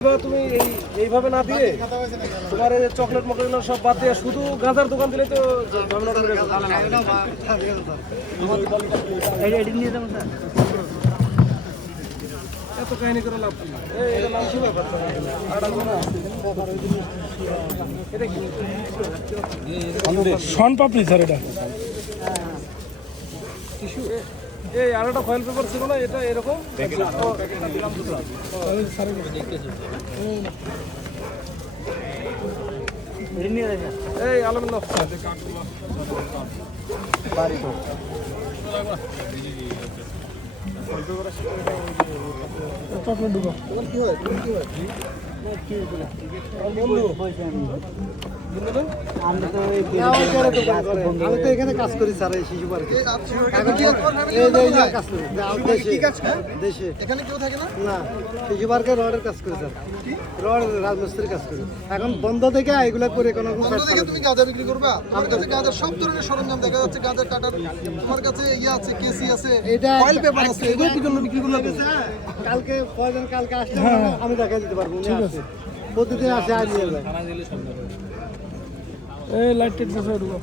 তুমি এইভাবে না দিয়ে তোমার এই চকলেট মকলেট সব বাদ দিয়ে শুধু গাঁজার দোকান দিলে তো ঝামেলাটা বেড়ে যাবে। এত কাহিনী করে লাভ কি? এটা নাম কি ব্যাপার? এটা কি শন পাপড়ি স্যার এটা টিস্যু? এই আর একটা ফয়েল পেপার ছিল না, এটা এরকম এই আলমিন চকলেট ঢুকো কি হয় বন্ধু আমি তো এখানে কাজ করি স্যার, এই শিশু পার্কে দেশে। এখানে কেউ থাকে না? না, শিশু পার্কে রডের কাজ করি স্যার, রড রাজমিস্ত্রির কাজ করি। এখন বন্ধ থেকে এগুলা করে কোনো তুমি গাঁজা বিক্রি করবা? আমার কাছে গাঁজার সব ধরনের সরঞ্জাম দেখা যাচ্ছে, গাঁজার কাটার, আমার কাছে ইয়ে আছে, কেসি আছে, এটা অয়েল পেপার আছে, এগুলো কি জন্য বিক্রি করলা? কালকে প্রয়োজন, কালকে আসলে আমি দেখা দিতে পারবো। প্রতিদিন আসে আর নিয়ে যায়। এই লাইট টেট বসে ঢুকো